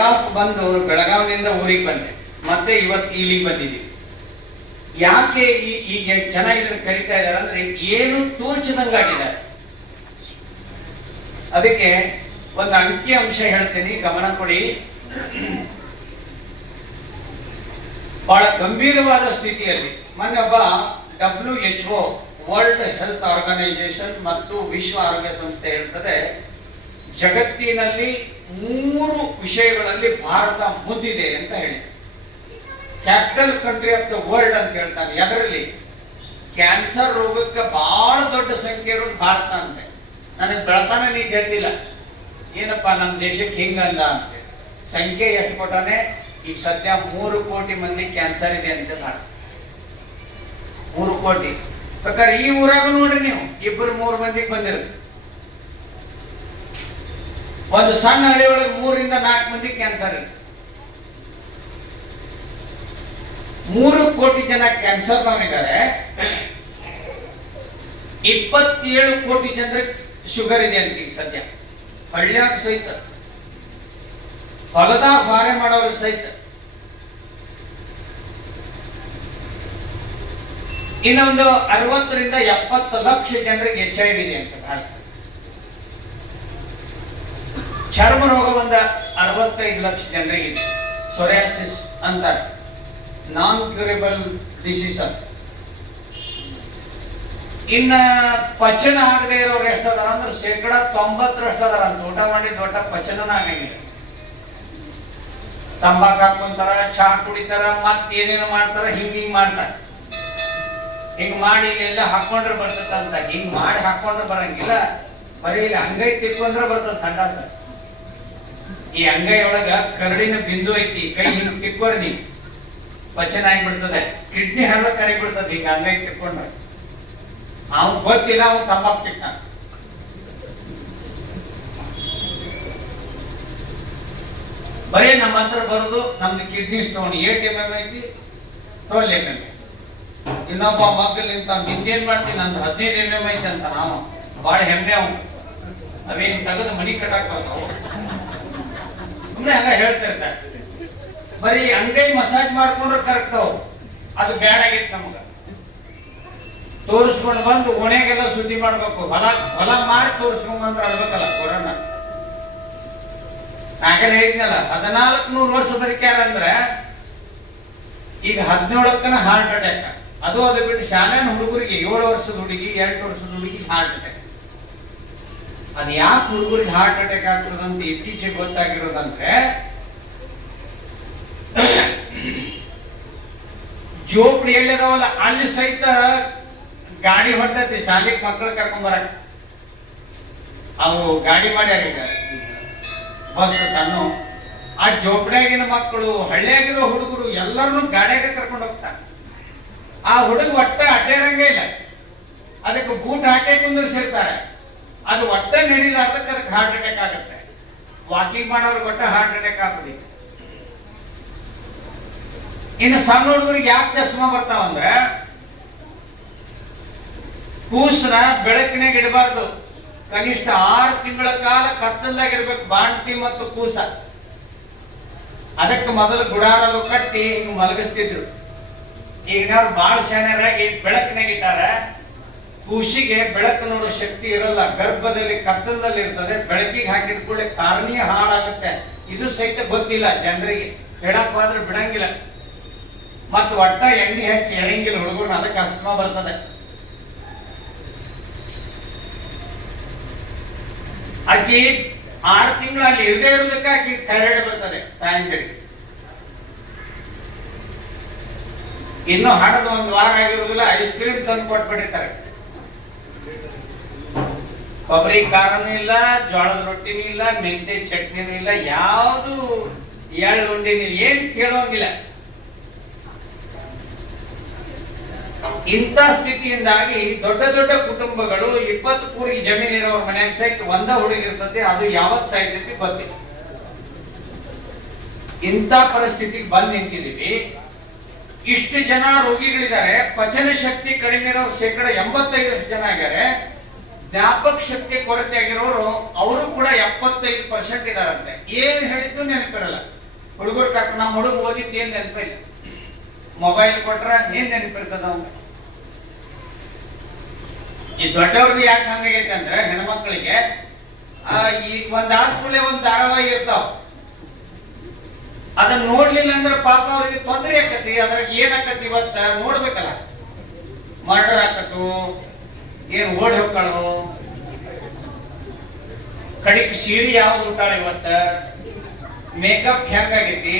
ಬೆಳಗಾವ್ ಬಂದು ಬೆಳಗಾವಿಯಿಂದ ಊರಿಗೆ ಬಂದೆ. ಮತ್ತೆ ಇವತ್ತು ಇಲ್ಲಿಗೆ ಬಂದಿದ್ದೀವಿ ಯಾಕೆ ಈ ಈಗ ಜನ ಇದನ್ನು ಕರಿತಾ ಇದ್ದಾರೆ ಅಂದ್ರೆ ಏನು ತೋಚದಂಗಾಗಿದ್ದಾರೆ. ಅದಕ್ಕೆ ಒಂದು ಅಂಕಿ ಅಂಶ ಹೇಳ್ತೀನಿ, ಗಮನ ಕೊಡಿ. ಬಹಳ ಗಂಭೀರವಾದ ಸ್ಥಿತಿಯಲ್ಲಿ ಮೊನ್ನೆ ಒಬ್ಬ W H O world health organisation ಮತ್ತು ವಿಶ್ವ ಆರೋಗ್ಯ ಸಂಸ್ಥೆ ಹೇಳ್ತದೆ, ಜಗತ್ತಿನಲ್ಲಿ ಮೂರು ವಿಷಯಗಳಲ್ಲಿ ಭಾರತ ಮುಂದಿದೆ ಅಂತ ಹೇಳಿ. Capital country of the world ಅಂತ ಹೇಳ್ತಾರೆ. ಅದರಲ್ಲಿ ಕ್ಯಾನ್ಸರ್ ರೋಗಕ್ಕೆ ಬಹಳ ದೊಡ್ಡ ಸಂಖ್ಯೆ ಇರೋದು ಭಾರತ ಅಂತೆ. ನನಗೆ ಬೆಳತಾನೆ ನೀ ಗೆದ್ದಿಲ್ಲ ಏನಪ್ಪ ನಮ್ಮ ದೇಶಕ್ಕೆ ಹಿಂಗಲ್ಲ ಅಂತ ಸಂಖ್ಯೆ ಎಷ್ಟು ಕೊಟ್ಟಾನೆ? ಈಗ ಸದ್ಯ ಮೂರು ಕೋಟಿ ಮಂದಿ ಕ್ಯಾನ್ಸರ್ ಇದೆ ಅಂತ ಭಾರತ. ಮೂರು ಕೋಟಿ. ಪ್ರಕಾರ ಈ ಊರಾಗ ನೋಡ್ರಿ ನೀವು ಇಬ್ಬರು ಮೂರು ಮಂದಿಗೆ ಬಂದಿರುತ್ತೆ ಒಂದು ಸಣ್ಣ ಹಳ್ಳಿ ಒಳಗೆ ಮೂರಿಂದ ನಾಲ್ಕು ಮಂದಿ ಕ್ಯಾನ್ಸರ್ ಇರುತ್ತೆ. ಮೂರು ಕೋಟಿ ಜನ ಕ್ಯಾನ್ಸರ್ ಬಂದಿದ್ದಾರೆ ಇಪ್ಪತ್ತೇಳು ಕೋಟಿ ಜನರಿಗೆ ಶುಗರ್ ಇದೆ ಅಂತ ಈಗ ಸದ್ಯ. ಹಳ್ಳಿಯಾಗ ಸಹಿತ. ಹೊಲದಾಗ ಬಾರೆ ಮಾಡೋರು ಸಹಿತ. ಇನ್ನೊಂದು ಅರವತ್ತರಿಂದ ಎಪ್ಪತ್ತು ಲಕ್ಷ ಜನರಿಗೆ ಇದೆ ಅಂತ ಭಾರತ. ಚರ್ಮ ರೋಗ ಬಂದ ಅರವತ್ತೈದು ಲಕ್ಷ ಜನರಿಗೆ ಸೊರಿಯಾಸಿಸ್ ಅಂತಾರೆ. ನಾನ್ ಕ್ಯೂರೇಬಲ್ ಡಿಸೀಸ್ ಅಂತ ಇನ್ನ ಪಚನ ಆಗದೆ ಇರೋರು ಎಷ್ಟದಾರ ಅಂದ್ರೆ ಶೇಕಡ ತೊಂಬತ್ತರಷ್ಟು ಅದಾರ ಅಂತ. ಊಟ ಮಾಡಿ ದೊಡ್ಡ ಪಚನನ ಆಗಂಗಿಲ್ಲ. ತಂಬಾಕ್ ಹಾಕೊಂತಾರ ಚಹಾ ಕುಡಿತಾರ ಮತ್ ಏನೇನು ಮಾಡ್ತಾರ, ಹಿಂಗ್ ಹಿಂಗ್ ಮಾಡ್ತಾರ. ಹಿಂಗ್ ಮಾಡಿ ಇಲ್ಲೆಲ್ಲ ಹಾಕೊಂಡ್ರೆ ಬರ್ತದ ಅಂತ ಹಿಂಗ್ ಮಾಡಿ ಹಾಕೊಂಡ್ರೆ ಬರಂಗಿಲ್ಲ. ಬರೀ ಇಲ್ಲಿ ಅಂಗೈ ತಿಕ್ಕೊಂಡ್ರೆ ಬರ್ತದ ಸಂಡಾಸ ಈ ಅಂಗೈಯೊಳಗ ಕರಡಿನ ಬಿಂದು ಐತಿ, ಕೈ ಹಿಂಗ್ ತಿಕ್ಕೋರಿ ನೀವು ಪಚನ ಆಗಿಬಿಡ್ತದೆ, ಕಿಡ್ನಿ ಹರಳ ಕರಿ ಬಿಡ್ತದೆ ಈಗ ಅಂಗೈ ತಿಕ್ಕೊಂಡ್ರೆ ಅವ್ನ್ ಗೊತ್ತಿಲ್ಲ ಅವ್ನು ತಂಬಾಕ್ ತಿಕ್ಕ ಬರೀ ನಮ್ಮ ಹತ್ರ ಬರೋದು, ನಮ್ದು kidney stone eight M M ಐತಿ, ಟೋಲ್ ಎಂ ಎಲ್. ಇನ್ನೊಬ್ಬ ಮಕ್ಕಳು ನಿಂತ, ನಿಂದೇನ್ ಮಾಡ್ತೀನಿ ನಂದು ಹದಿನೈದು ಎಂ ಎಂ ಐತಿ ಅಂತ. ನಾವು ಬಾಳ ಹೆಮ್ಮೆ ಅವನು ಅವೇನ್ ತೆಗೆದು ಮನಿ ಕಟ್ಟಾಕ್ ಬರ್ತಾವ. ಸುಮ್ಮನೆ ಹಂಗ ಹೇಳ್ತಿರ್ತಾರೆ ಬರೀ ಅಂಗೈ ಮಸಾಜ್ ಮಾಡ್ಕೊಂಡ್ರೆ ಕರೆಕ್ಟ್ ಅವು. ಅದು ಬ್ಯಾಡ್ ಆಗಿತ್ತು ನಮಗ. ತೋರಿಸ್ಕೊಂಡು ಬಂದು ಓಣೆಗೆಲ್ಲ ಸುದ್ದಿ ಮಾಡ್ಬೇಕು. ಹೊಲ ಹೊಲ ಮಾಡಿ ತೋರಿಸ್ಕೊಂಡ್ ಬಂದ್ರೆ ಅಳ್ಬೇಕಲ್ಲ ಕೊರೋನಾ. ಆಗಲೇ ಹೇಳಿದ್ನಲ್ಲ ಹದಿನಾಲ್ಕು ನೂರು ವರ್ಷ ಬರಿಕ್ಯಾರ ಅಂದ್ರೆ ಈಗ ಹದಿನೇಳಕ್ಕನ ಹಾರ್ಟ್ ಅಟ್ಯಾಕ್ ಅದು ಅದು ಬಿಟ್ಟು ಶಾಲೆನ ಹುಡುಗರಿಗೆ ಏಳು ವರ್ಷದ ಹುಡುಗಿ, ಎಂಟು ವರ್ಷದ ಹುಡುಗಿ ಹಾರ್ಟ್ ಅಟ್ಯಾಕ್ ಅದು ಯಾಕೆ ಹುಡುಗರಿಗೆ ಹಾರ್ಟ್ ಅಟ್ಯಾಕ್ ಆಗ್ತದಂತ ಇತ್ತೀಚೆಗೆ ಗೊತ್ತಾಗಿರೋದಂದ್ರೆ ಜೋಪಡಿ ಎಲ್ಲಿದಾವಲ್ಲ, ಅಲ್ಲಿ ಸಹಿತ ಗಾಡಿ ಹೊಟ್ಟತಿ ಶಾಲೆಗೆ ಮಕ್ಕಳು ಕರ್ಕೊಂಡ್ ಅವು ಗಾಡಿ ಮಾಡ್ಯಾರ ಬಸ್ ಸಣ್ಣ. ಆ ಜೋಪಡಿಯಾಗಿನ ಮಕ್ಕಳು, ಹಳ್ಳಿಯಾಗಿರೋ ಹುಡುಗರು ಎಲ್ಲರನ್ನು ಗಾಡಿಯಾಗ ಕರ್ಕೊಂಡು ಹೋಗ್ತಾರೆ. ಆ ಹುಡುಗ ಒಟ್ಟ ಅಡ್ಡಾಡಂಗೇ ಇಲ್ಲ. ಅದಕ್ಕೆ ಬೂಟ್ ಹಾಕೇ ಕುಂದಿರ್ಸಿರ್ತಾರೆ. ಅದು ಒಟ್ಟ ನಡೀಲಾರ್ದಕ್ಕೆ ಅದಕ್ಕೆ ಹಾರ್ಟ್ ಅಟ್ಯಾಕ್ ಆಗುತ್ತೆ. ವಾಕಿಂಗ್ ಮಾಡೋರ್ಗೆ ಒಟ್ಟ ಹಾರ್ಟ್ ಅಟ್ಯಾಕ್ ಆಗ್ತದೆ ಇನ್ನು ಸಣ್ಣ ಹುಡುಗರಿಗೆ ಯಾಕೆ ಚಸ್ಮಾ ಬರ್ತಾವಂದ್ರೆ ಕೂಸನ ಬೆಳಕಿನಾಗ ಇಡಬಾರ್ದು. ಕನಿಷ್ಠ ಆರು ತಿಂಗಳ ಕಾಲ ಕತ್ತಲ್ದಾಗ ಇರ್ಬೇಕು ಬಾಣ್ತಿ ಮತ್ತು ಕೂಸ. ಅದಕ್ಕೆ ಮೊದಲು ಗುಡಾರದು ಕಟ್ಟಿ ಹಿಂಗ್ ಮಲಗಿಸ್ತಿದ್ರು. ಈಗ ಬಾಳ ಶಾಣ್ಯರಾಗಿ ಬೆಳಕಿನಾಗ ಇಟ್ಟಾರ. ಕೂಸಿಗೆ ಬೆಳಕು ನೋಡೋ ಶಕ್ತಿ ಇರಲ್ಲ, ಗರ್ಭದಲ್ಲಿ ಕತ್ತಲದಲ್ಲಿ ಇರ್ತದೆ ಬೆಳಕಿಗೆ ಹಾಕಿದ ಕೂಡಲೇ ಕಾರಣೀಯ ಹಾಳಾಗುತ್ತೆ. ಇದು ಸಹಿತ ಗೊತ್ತಿಲ್ಲ ಜನರಿಗೆ ಹೇಳಕ್ ಬಿಡಂಗಿಲ್ಲ. ಮತ್ತು ಒಟ್ಟ ಎಣ್ಣೆ ಹಚ್ಚಿ ಎಳಂಗಿಲ್ಲ ಹುಡುಗನ ಅದಕ್ಕೆ ಅಸ್ತಮಾ ಬರ್ತದೆ. ಆಕಿ ಆರು ತಿಂಗಳು ಅಲ್ಲಿ ಇರದೇ ಇರೋದಕ್ಕೆ ಆಕಿ ಥೈರಾಯ್ಡ್ ಬರ್ತದೆ ತಾಯಂದಿರಿ ಇನ್ನು ಹಣದ ಒಂದು ವಾರ ಆಗಿರುವುದಿಲ್ಲ, ಐಸ್ ಕ್ರೀಮ್ ತಂದು ಕೊಟ್ಬಿಟ್ಟಿರ್ತಾರೆ. ಕೊಬ್ಬರಿ ಖಾರನೂ ಇಲ್ಲ, ಜೋಳದ ರೊಟ್ಟಿನೂ ಇಲ್ಲ ಮೆಂತೆ ಚಟ್ನಿನೂ ಇಲ್ಲ, ಯಾವುದು ಎಳ್ಳು ಉಂಡಿನ ಏನ್ ಕೇಳೋಂಗಿಲ್ಲ. ಇಂಥ ಸ್ಥಿತಿಯಿಂದಾಗಿ ದೊಡ್ಡ ದೊಡ್ಡ ಕುಟುಂಬಗಳು ಇಪ್ಪತ್ತು ಕೂರಿ ಜಮೀನ್ ಇರೋರ್ ಮನ್ಯಾಗ ಸಹಿತ ಒಂದ ಹುಡುಗಿರ್ತತಿ ಅದು ಯಾವತ್ ಸಾಯ್ತೈತಿ ಗೊತ್ತಿಲ್ಲ. ಇಂಥ ಪರಿಸ್ಥಿತಿಗೆ ಬಂದ್ ನಿಂತಿದೀವಿ ಇಷ್ಟು ಜನ ರೋಗಿಗಳಿದ್ದಾರೆ. ಪಚನ ಶಕ್ತಿ ಕಡಿಮೆ ಇರೋರು ಶೇಕಡ ಎಂಬತ್ತೈದರಷ್ಟು ಜನ ಆಗ್ಯಾರೆ ಜ್ಞಾಪಕ ಶಕ್ತಿ ಕೊರತೆ ಆಗಿರೋರು ಅವರು ಕೂಡ ಎಪ್ಪತ್ತೈದು ಪರ್ಸೆಂಟ್ ಇದಾರಂತೆ ಏನ್ ಹೇಳಿದ್ದು ನೆನಪಿರಲ್ಲ ಹುಡುಗರು ಕರ್ಕ ನಮ್ಮ ಹುಡುಗ ಓದಿದ್ದು ಏನ್ ನೆನಪಿಲ್ಲ ಮೊಬೈಲ್ ಕೊಟ್ರ ಏನ್ ನೆನಪಿರ್ತದ ಈ ದೊಡ್ಡವ್ರಿಗೆ ಯಾಕೆ ಹಂಗಾಗೈತೆ ಅಂದ್ರೆ ಹೆಣ್ಮಕ್ಳಿಗೆ ಈಗ ಒಂದ್ ಆದ್ಮೇಲೆ ಒಂದ್ ಧಾರಾವಾಹಿ ಇರ್ತಾವ. ಅದನ್ನ ನೋಡ್ಲಿಲ್ಲ ಅಂದ್ರೆ ಪಾಪ ಅವ್ರಿಗೆ ತೊಂದರೆ ಆಕತಿ ಅದ್ರಾಗ ಏನಾಕತಿ ಇವತ್ತ ನೋಡ್ಬೇಕಲ್ಲ. ಮರ್ಡರ್ ಆಕತು ಏನ್ ಓಡ್ ಹೋಗ್ತಾಳು. ಕಡಿಕ್ ಸೀರೆ ಯಾವ್ದು ಉಂಟಾಳ ಇವತ್ತ? ಮೇಕಪ್ ಹೆಂಗಾಗೈತಿ?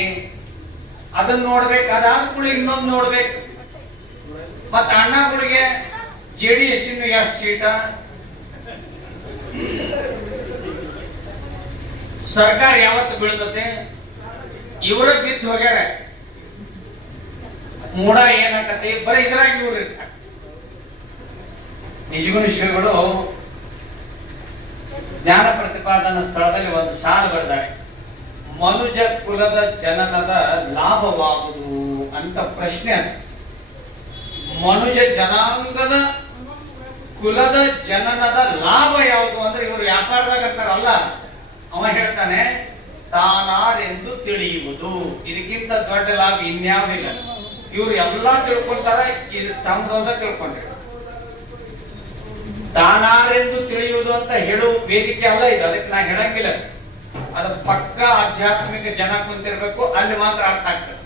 ಅದನ್ನ ನೋಡ್ಬೇಕು, ಅದಾದ ಕೂಡ ಇನ್ನೊಂದು ನೋಡ್ಬೇಕು. ಮತ್ತ ಅಣ್ಣಗಳಿಗೆ ಜೆ ಡಿ ಎಸ್ ಎಷ್ಟು ಸೀಟ? ಸರ್ಕಾರ ಯಾವತ್ತು ಬೀಳ್ತತೆ? ಇವರ ಬಿದ್ದು ಹೋಗ್ಯಾರ. ಮೂಡ ಏನಾಗತ್ತೆ ಬರೀ ಇದ್ರಾಗ ಇವ್ರು ಇರ್ತಾರೆ. ನಿಜಗುಣ ಶ್ರೀಗಳು ಜ್ಞಾನ ಪ್ರತಿಪಾದನಾ ಸ್ಥಳದಲ್ಲಿ ಒಂದು ಸಾಲು ಬರೆದಾರೆ. ಮನುಜ ಕುಲದ ಜನನದ ಲಾಭವಾಗುವುದು ಅಂತ ಪ್ರಶ್ನೆ ಮನುಜ ಜನಾಂಗದ ಕುಲದ ಜನನದ ಲಾಭ ಯಾವುದು ಅಂದ್ರೆ ಇವರು ವ್ಯಾಪಾರದಾಗ ಅಂತಾರಲ್ಲ. ಅವ ಹೇಳ್ತಾನೆ ತಾನಾರೆಂದು ತಿಳಿಯುವುದು. ಇದಕ್ಕಿಂತ ದೊಡ್ಡ ಲಾಭ ಇನ್ಯಾವುದಿಲ್ಲ. ಇವ್ರು ಎಲ್ಲಾ ತಿಳ್ಕೊಂತಾರ, ಇದು ತಮ್ಮದೊಂದ ತಿಳ್ಕೊಂಡ್ರೆ. ತಾನಾರೆಂದು ತಿಳಿಯುವುದು ಅಂತ ಹೇಳು, ವೇದಿಕೆ ಅಲ್ಲ ಇದು, ಅದಕ್ಕೆ ನಾ ಹೇಳಂಗಿಲ್ಲ. ಅದ ಪಕ್ಕ ಆಧ್ಯಾತ್ಮಿಕ ಜನ ಕುಂತಿರ್ಬೇಕು, ಅಲ್ಲಿ ಮಾತ್ರ ಅರ್ಥ ಆಗ್ತದೆ.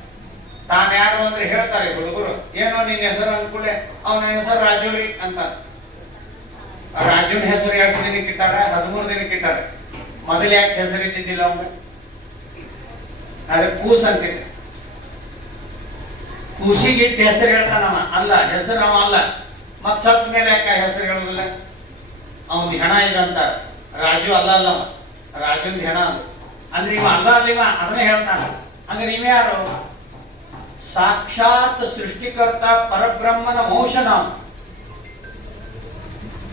ತಾನ ಯಾರು ಅಂದ್ರೆ ಹೇಳ್ತಾರೆ ಹುಡುಗರು ಏನೋ ನಿನ್ನ ಹೆಸರು ಅಂದ್ಕೂಡ್ಲೆ ಅವನ ಹೆಸರು ರಾಜುರಿ ಅಂತ. ರಾಜುನ ಹೆಸರು ಎರಡು ದಿನಕ್ಕೆ ಇಟ್ಟಾರ? ಹದಿಮೂರು ದಿನಕ್ಕೆ ಇಟ್ಟಾರ. ಮೊದಲು ಯಾಕೆ ಹೆಸರು ಇದ್ದಿದ್ದಿಲ್ಲ ಅವನು? ಅದೇ ಕೂಸ್ ಅಂತಿದ್ದೆ ಕೂಸಿಗೆ ಹೆಸರು ಹೇಳ್ತಾನವ. ಅಲ್ಲ, ಹೆಸರು ಅವ ಅಲ್ಲ. ಮತ್ ಸತ್ ಮೇಲೆ ಯಾಕೆ ಹೆಸರು ಹೇಳುದಿಲ್ಲ? ಅವನ್ ಹೆಣ ಇದಂತ ರಾಜು ಅಲ್ಲ ಅಲ್ಲ. ರಾಜುನ್ ಹೆಣ ಅದು. ಅಂದ್ರೆ ಇವ ಅಲ್ಲ ಅಲ್ಲ ಇವ ಅದನ್ನ ಹೇಳ್ತಾನ. ಅಂದ್ರೆ ನೀವ್ ಯಾರು? ಸಾಕ್ಷಾತ್ ಸೃಷ್ಟಿಕರ್ತ ಪರಬ್ರಹ್ಮನ ವಂಶ ನಾವು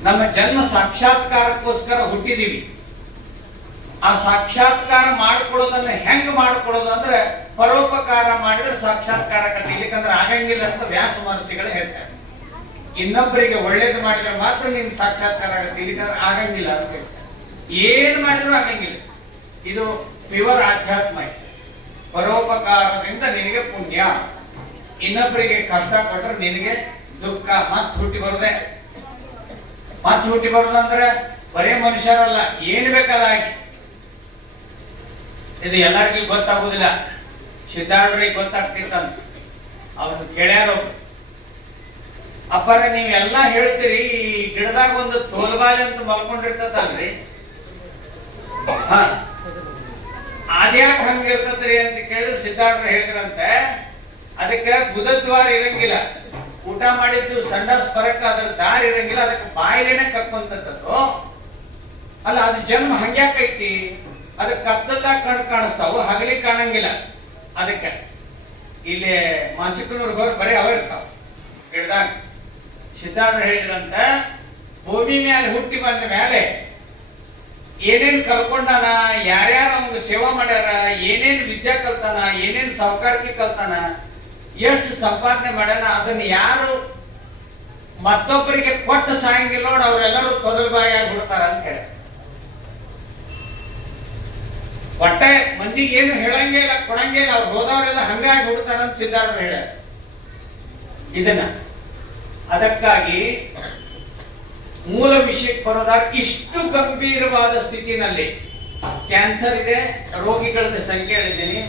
ನಮ್ಮ ಜನ್ಮ ಸಾಕ್ಷಾತ್ಕಾರಕ್ಕೋಸ್ಕರ ಹುಟ್ಟಿದೀವಿ. ಆ ಸಾಕ್ಷಾತ್ಕಾರ ಮಾಡಿಕೊಳ್ಳೋದನ್ನ ಹೆಂಗ್ ಮಾಡ್ಕೊಳ್ಳೋದು ಅಂದ್ರೆ ಪರೋಪಕಾರ ಮಾಡಿದ್ರೆ ಸಾಕ್ಷಾತ್ಕಾರ ಇಲ್ಲಿಕಂದ್ರೆ ಆಗಂಗಿಲ್ಲ ಅಂತ ವ್ಯಾಸ ಮಹರ್ಷಿಗಳು ಹೇಳ್ತಾರೆ. ಇನ್ನೊಬ್ಬರಿಗೆ ಒಳ್ಳೇದು ಮಾಡಿದ್ರೆ ಮಾತ್ರ ನಿನ್ ಸಾಕ್ಷಾತ್ಕಾರ ಆಗುತ್ತೆ ಇಲ್ಲಿಕಂದ್ರೆ ಆಗಂಗಿಲ್ಲ ಅಂತ ಹೇಳ್ತಾರೆ. ಏನ್ ಮಾಡಿದ್ರು ಆಗಂಗಿಲ್ಲ. ಇದು ಪ್ಯೂರ್ ಆಧ್ಯಾತ್ಮ ಪರೋಪಕಾರದಿಂದ ನಿನಗೆ ಪುಣ್ಯ. ಇನ್ನೊಬ್ಬರಿಗೆ ಕಷ್ಟ ಕೊಟ್ಟರೆ ನಿನಗೆ ದುಃಖ ಮತ್ ಹುಟ್ಟಿ ಬರದೆ. ಮತ್ ಹುಟ್ಟಿ ಬರೋದಂದ್ರೆ ಬರೇ ಮನುಷ್ಯರಲ್ಲ. ಏನ್ ಬೇಕಾದಾಗಿ? ಇದು ಎಲ್ಲರಿಗೂ ಗೊತ್ತಾಗುದಿಲ್ಲ ಸಿದ್ಧಾರ್ಥರಿಗೆ ಗೊತ್ತಾಗ್ತಿರ್ತಾನ ಅವನು ಕೇಳ್ಯಾರು ಅಪ್ಪರ ನೀವೆಲ್ಲ ಹೇಳ್ತೀರಿ, ಈ ಗಿಡದಾಗ ಒಂದು ತೋಲ್ಬಾಲಿ ಅಂತ ಮಲ್ಕೊಂಡಿರ್ತದಲ್ರಿ? ಹಾ. ಅದ್ಯಾಕೆ ಹಂಗಿರ್ತದ್ರಿ ಅಂತ ಕೇಳಿದ್ರು ಸಿದ್ಧಾರ್ಥ ಹೇಳಿದ್ರಂತೆ. ಅದಕ್ಕೆ ಬುಧದ್ವಾರ ಇರಂಗಿಲ್ಲ. ಊಟ ಮಾಡಿದ್ದು ಸಣ್ಣ ಸ್ಪರಕ್ಕೆ ಅದ್ರ ದಾರಿ ಇರಂಗಿಲ್ಲ. ಅದಕ್ಕೆ ಬಾಯಿಲೇನೆ ಕಕ್ಕಂತದ್ದು ಅಲ್ಲ, ಅದು ಜನ್ಮ ಹಂಗ್ಯಾಕೈತಿ? ಅದಕ್ಕೆ ಕತ್ತದಾಗ ಕಣ್ ಕಾಣಿಸ್ತಾವು, ಹಗಲಿ ಕಾಣಂಗಿಲ್ಲ. ಅದಕ್ಕೆ ಇಲ್ಲಿ ಮಾಂಚಕನೂರ್ ಹೋಗಿ ಬರೀ ಅವ ಇರ್ತಾವ ಗಿಡದಾಗ ಸಿದ್ಧಾರ್ಥ ಹೇಳಿದ್ರಂತ, ಭೂಮಿ ಮೇಲೆ ಹುಟ್ಟಿ ಬಂದ ಮೇಲೆ ಏನೇನ್ ಕಲ್ಕೊಂಡಾನ ಯಾರ್ಯಾರು ನಮ್ಗೆ ಸೇವಾ ಮಾಡ್ಯಾರ, ಏನೇನ್ ವಿದ್ಯಾ ಕಲ್ತಾನ, ಏನೇನ್ ಸಾಹುಕಾರಿಕೆ ಕಲ್ತಾನ, ಎಷ್ಟು ಸಂಪಾದನೆ ಮಾಡ್ಯಾನ, ಅದನ್ನ ಯಾರು ಮತ್ತೊಬ್ಬರಿಗೆ ಕೊಟ್ಟು ಸಾಯಂಗಿಲ್ಲ ನೋಡ್, ಅವರೆಲ್ಲರೂ ತೊದಲ್ ಆಗಿ ಬಿಡ್ತಾರ ಅಂತ ಹೇಳಿ. ಒಟ್ಟೆ ಮಂದಿಗೆ ಏನು ಹೇಳಂಗೆ ಇಲ್ಲ, ಕೊಡಂಗೆ ಇಲ್ಲ, ಅವ್ರು ಹೋದವರೆಲ್ಲ ಹಂಗಾಗಿ ಹುಡ್ತಾರ ಅಂತ ಸಿದ್ಧಾರ್ಥ ಹೇಳ ಇದನ್ನ ಅದಕ್ಕಾಗಿ ಮೂಲ ವಿಷಯಕ್ಕೆ ಬರೋದಾಗ ಇಷ್ಟು ಗಂಭೀರವಾದ ಸ್ಥಿತಿನಲ್ಲಿ ಕ್ಯಾನ್ಸರ್ ಇದೆ ರೋಗಿಗಳ ಸಂಖ್ಯೆ ಹೇಳಿದ್ದೀನಿ.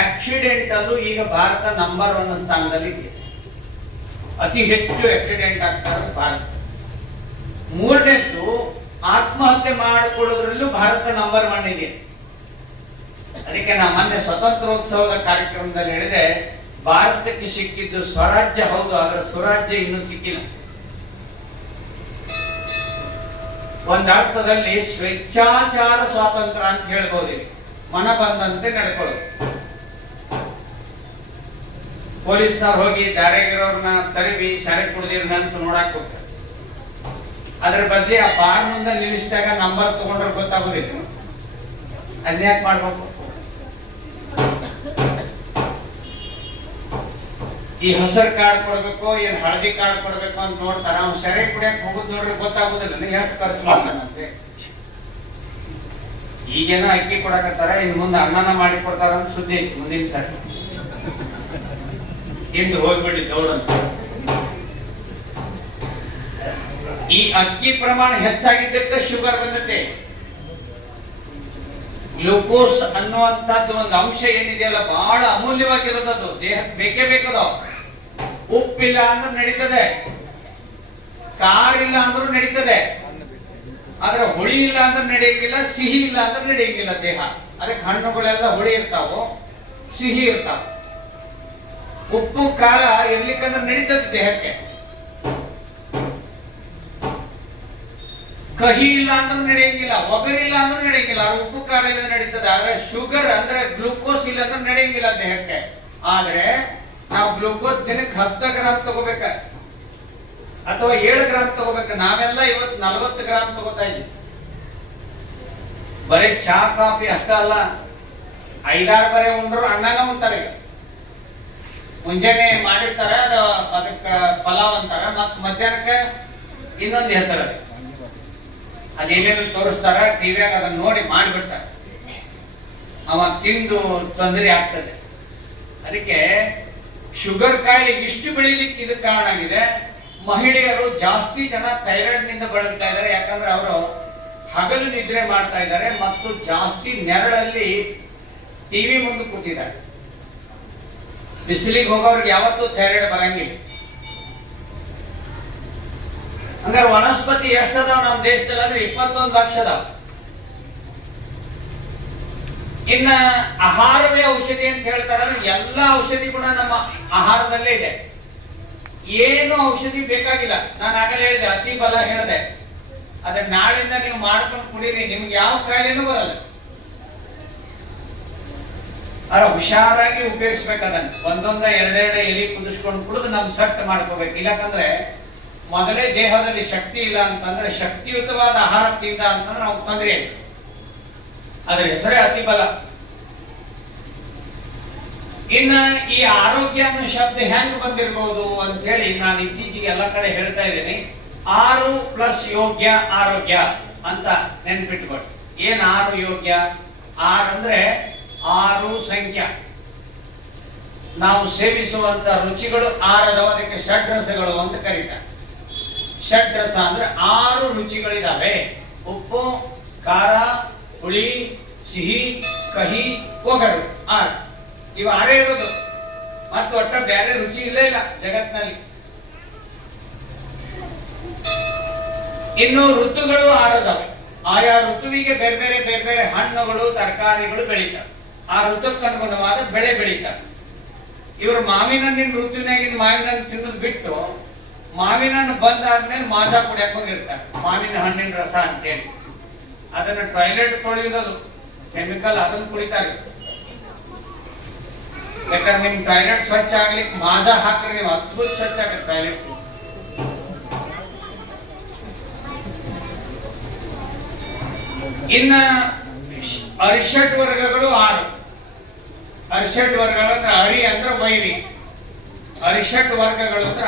ಆಕ್ಸಿಡೆಂಟ್ ಅಲ್ಲೂ ಈಗ ಭಾರತ ನಂಬರ್ ಒನ್ ಸ್ಥಾನದಲ್ಲಿ ಇದೆ. ಅತಿ ಹೆಚ್ಚು ಆಕ್ಸಿಡೆಂಟ್ ಆಗ್ತಾರೆ ಭಾರತ. ಮೂರನೇದ್ದು ಆತ್ಮಹತ್ಯೆ ಮಾಡಿಕೊಳ್ಳೋದ್ರಲ್ಲೂ ಭಾರತ ನಂಬರ್ ಒನ್ ಇದೆ. ಅದಕ್ಕೆ ನಾ ಮೊನ್ನೆ ಸ್ವತಂತ್ರೋತ್ಸವದ ಕಾರ್ಯಕ್ರಮದಲ್ಲಿ ಹೇಳಿದೆ, ಭಾರತಕ್ಕೆ ಸಿಕ್ಕಿದ್ದು ಸ್ವರಾಜ್ಯ ಹೌದು ಅದರ ಸ್ವರಾಜ್ಯ ಇನ್ನೂ ಸಿಕ್ಕಿಲ್ಲ. ಒಂದರ್ಥದಲ್ಲಿ ಸ್ವೇಚ್ಛಾಚಾರ ಸ್ವಾತಂತ್ರ್ಯ ಅಂತ ಹೇಳ್ಬೋದು ಮನ ಬಂದಂತೆ ನಡ್ಕೊಳ್ಳೋದು. ಪೊಲೀಸ್ನವ್ರು ಹೋಗಿ ದಾರಿಗಿರೋರ್ನ ತರಿವಿ ಶಾಲೆ ಕುಡ್ದಿರ್ ನಂತ ನೋಡಕ್ ಹೋಗ್ತಾರೆ. ಅದ್ರ ಬದಲಿ ಆ ಬಾರ್ ಮುಂದೆ ನಿಲ್ಲಿಸಿದಾಗ ನಂಬರ್ ತಗೊಂಡ್ರೆ ಗೊತ್ತಾಗೋದಿಲ್ಲ. ಅನ್ಯಾಕ್ ಮಾಡ್ಬೇಕು. ಈ ಹಸಿರು ಕಾರ್ಡ್ ಕೊಡ್ಬೇಕು, ಏನ್ ಹಳದಿ ಕಾರ್ಡ್ ಕೊಡ್ಬೇಕು ಅಂತ ನೋಡ್ತಾರ, ಅವ್ನು ಸರಿ ಕುಡಿಯಕ್ ಹೋಗುದ್ ನೋಡ್ರಿ ಗೊತ್ತಾಗುದಿಲ್ಲ ನೀ ಎಷ್ಟು ಖರ್ಚು ಮಾಡ್ತಾನಂತೆ ಈಗೇನೋ ಅಕ್ಕಿ ಕೊಡಕತ್ತಾರ, ಇನ್ ಮುಂದೆ ಅನ್ನನ ಮಾಡಿ ಕೊಡ್ತಾರ ಅಂತ ಸುದ್ದಿ ಐತಿ, ಮುಂದಿನ ಸಾರಿ. ಎಂದು ಹೋಗ್ಬಿಡಿ ದೌಡಂತ ಈ ಅಕ್ಕಿ ಪ್ರಮಾಣ ಹೆಚ್ಚಾಗಿದ್ದಕ್ಕೆ ಶುಗರ್ ಬಂದತೆ. ಗ್ಲೂಕೋಸ್ ಅನ್ನುವಂಥದ್ದು ಒಂದು ಅಂಶ ಏನಿದೆಯಲ್ಲ, ಬಹಳ ಅಮೂಲ್ಯವಾಗಿರೋದದು ದೇಹಕ್ಕೆ ಬೇಕೇ ಬೇಕದ. ಉಪ್ಪಿಲ್ಲ ಅಂದ್ರೆ ನಡೀತದೆ. ಖಾರ ಇಲ್ಲ ಅಂದ್ರೂ ನಡೀತದೆ. ಆದ್ರೆ ಹುಳಿ ಇಲ್ಲ ಅಂದ್ರೆ ನಡೆಯಂಗಿಲ್ಲ, ಸಿಹಿ ಇಲ್ಲ ಅಂದ್ರೆ ನಡೆಯಂಗಿಲ್ಲ ದೇಹ. ಅದಕ್ಕೆ ಹಣ್ಣುಗಳೆಲ್ಲ ಹುಳಿ ಇರ್ತಾವ, ಸಿಹಿ ಇರ್ತಾವ. ಉಪ್ಪು, ಖಾರ ಇರ್ಲಿಕ್ಕಂದ್ರೆ ನಡೀತದೆ ದೇಹಕ್ಕೆ. ಕಹಿ ಇಲ್ಲ ಅಂದ್ರೆ ನಡೆಯಂಗಿಲ್ಲ ಒಗರಿಲ್ಲ ಅಂದ್ರೆ ನಡೆಯಂಗಿಲ್ಲ. ಉಪ್ಪು, ಖಾರ ಇಲ್ಲ ನಡೀತದೆ. ಆದ್ರೆ ಶುಗರ್ ಅಂದ್ರೆ ಗ್ಲೂಕೋಸ್ ಇಲ್ಲ ಅಂದ್ರೆ ನಡೆಯಂಗಿಲ್ಲ ದೇಹಕ್ಕೆ. ಆದ್ರೆ ನಾವು ಗ್ಲೂಕೋಸ್ ದಿನಕ್ಕೆ ಹತ್ತು ಗ್ರಾಮ್ ತಗೋಬೇಕ? ಅಥವಾ ಏಳು ಗ್ರಾಮ್ ತಗೋಬೇಕ? ನಾವೆಲ್ಲ ಇವತ್ತು ನಲವತ್ತು ಗ್ರಾಮ್ ತಗೋತಾ ಇದ್ವಿ ಬರೀ ಚಾ ಕಾಫಿ ಅಷ್ಟ ಅಲ್ಲ, ಐದಾರು ಬರೆ ಉಂಡ್ರು ಅಣ್ಣನ ಈಗ. ಮುಂಜಾನೆ ಮಾಡಿರ್ತಾರ, ಅದು ಅದಕ್ಕ ಪಲಾವ್ ಅಂತಾರ, ಮತ್ತೆ ಮಧ್ಯಾಹ್ನಕ್ಕೆ ಇನ್ನೊಂದು ಹೆಸರು ಅದು. ಅದೇನೇನು ತೋರಿಸ್ತಾರ ಟಿವಿಯಾಗ ಅದನ್ನ ನೋಡಿ ಮಾಡಿಬಿಡ್ತಾರೆ. ಅವ ತಿಂದು ತೊಂದರೆ ಆಗ್ತದೆ. ಅದಕ್ಕೆ ಶುಗರ್ ಕಾಯಿಲೆ ಇಷ್ಟು ಬೆಳಿಲಿಕ್ಕೆ ಇದು ಕಾರಣ ಆಗಿದೆ. ಮಹಿಳೆಯರು ಜಾಸ್ತಿ ಜನ ಥೈರಾಯ್ಡ್ನಿಂದ ಬಳಲ್ತಾ ಇದ್ದಾರೆ. ಯಾಕಂದ್ರೆ ಅವರು ಹಗಲು ನಿದ್ರೆ ಮಾಡ್ತಾ ಇದ್ದಾರೆ ಮತ್ತು ಜಾಸ್ತಿ ನೆರಳಲ್ಲಿ ಟಿವಿ ಮುಂದೆ ಕೂತಿದ್ದಾರೆ. ಬಿಸಿಲಿಗೆ ಹೋಗೋರಿಗೆ ಯಾವತ್ತೂ ಥೈರಾಯ್ಡ್ ಬರಂಗಿಲ್ಲ. ಅಂದ್ರೆ ವನಸ್ಪತಿ ಎಷ್ಟದಾವ ನಮ್ಮ ದೇಶದಲ್ಲಿ ಅಂದ್ರೆ ಇಪ್ಪತ್ತೊಂದು ಲಕ್ಷ ಅದಾವ. ಇನ್ನ ಆಹಾರವೇ ಔಷಧಿ ಅಂತ ಹೇಳ್ತಾರೆ, ಎಲ್ಲಾ ಔಷಧಿ ಕೂಡ ನಮ್ಮ ಆಹಾರದಲ್ಲೇ ಇದೆ. ಏನು ಔಷಧಿ ಬೇಕಾಗಿಲ್ಲ. ನಾನು ಆಗಲೇ ಹೇಳಿದೆ, ಅತಿ ಬಲ ಹೇಳಿದೆ. ಅದನ್ನ ನಾಳಿಂದ ನೀವು ಮಾಡ್ಕೊಂಡು ಕುಡೀರಿ, ನಿಮ್ಗೆ ಯಾವ ಕಾಯಿಲೆನೂ ಬರಲ್ಲ. ಅದ್ರ ಹುಷಾರಾಗಿ ಉಪಯೋಗಿಸ್ಬೇಕು ಅದನ್ನ. ಒಂದೊಂದ ಎರಡೆರಡು ಎಲಿ ಕುದಿಸ್ಕೊಂಡು ಕುಡಿದು ನಮ್ ಸಟ್ ಮಾಡ್ಕೋಬೇಕು. ಇಲ್ಲಕಂದ್ರೆ ಮೊದಲೇ ದೇಹದಲ್ಲಿ ಶಕ್ತಿ ಇಲ್ಲ ಅಂತಂದ್ರೆ ಶಕ್ತಿಯುತವಾದ ಆಹಾರ ತಿಂದ ಅಂತಂದ್ರೆ ನಾವು ತೊಂದರೆ ಇಲ್ಲ. ಅದ್ರ ಹೆಸರೇ ಅತಿಬಲ. ಇನ್ನ ಈ ಆರೋಗ್ಯ ಅನ್ನೋ ಶಬ್ದ ಹೆಂಗ್ ಬಂದಿರಬಹುದು ಅಂತ ಹೇಳಿ ನಾನು ಇತ್ತೀಚೆಗೆ ಎಲ್ಲ ಕಡೆ ಹೇಳ್ತಾ ಇದ್ದೀನಿ. ಆರು ಪ್ಲಸ್ ಯೋಗ್ಯ ಆರೋಗ್ಯ ಅಂತ ನೆನ್ಪಿಟ್ಬಿಟ್ಟು ಏನ್ ಆರು ಯೋಗ್ಯ? ಆರ್ ಅಂದ್ರೆ ಆರು ಸಂಖ್ಯಾ. ನಾವು ಸೇವಿಸುವಂತ ರುಚಿಗಳು ಆರದವ, ಅದಕ್ಕೆ ಷಡ್ರಸಗಳು ಅಂತ ಕರೀತಾರೆ. ಷಡ್ರಸ ಅಂದ್ರೆ ಆರು ರುಚಿಗಳಿದಾವೆ. ಉಪ್ಪು, ಖಾರ ಹುಳಿ, ಸಿಹಿ, ಕಹಿ, ಒಗರು, ಆರು. ಇವ ಆರೇ ಇರೋದು ಮತ್ತು ಒಟ್ಟ ಬೇರೆ ರುಚಿ ಇಲ್ಲೇ ಇಲ್ಲ ಜಗತ್ತಿನಲ್ಲಿ. ಇನ್ನು ಋತುಗಳು ಆರದವೆ. ಆಯಾ ಋತುವಿಗೆ ಬೇರೆ ಬೇರೆ ಬೇರೆ ಬೇರೆ ಹಣ್ಣುಗಳು, ತರಕಾರಿಗಳು ಬೆಳೀತವೆ. ಆ ಋತುಕ್ಕನುಗುಣವಾದ ಬೆಳೆ ಬೆಳೀತವೆ. ಇವರು ಮಾವಿನ ಋತುವಿನಾಗಿನ ಮಾವಿನ ತಿನ್ನೋದು ಬಿಟ್ಟು ಮಾವಿನ ಹಣ್ಣು ಬಂದಾದ್ಮೇಲೆ ಮಾಜಾ ಕುಡಿಯಕ್ ಹೋಗಿರ್ತಾರೆ ಮಾವಿನ ಹಣ್ಣಿನ ರಸ ಅಂತೇಳಿ. ಅದನ್ನ ಟಾಯ್ಲೆಟ್ ತೊಳೆಯೋದು ಕೆಮಿಕಲ್ ಅದನ್ನ ಕುಡಿತಾರೆ. ಯಾಕಂದ್ರೆ ನಿಮ್ ಟಾಯ್ಲೆಟ್ ಸ್ವಚ್ಛ ಆಗ್ಲಿಕ್ಕೆ ಮಾಜ ಹಾಕ್ರಿ, ನೀವು ಅದ್ಭುತ ಸ್ವಚ್ಛ ಆಗುತ್ತೆ ಟಾಯ್ಲೆಟ್ ಇನ್ನ ಅರಿಷಟ್ ವರ್ಗಗಳು ಆರು. ಅರಿಷಟ್ ವರ್ಗಗಳು ಅಂದ್ರೆ ಅರಿ ಅಂದ್ರೆ ವೈರಿ ಅರಿಷಟ್ ವರ್ಗಗಳು ಅಂದ್ರೆ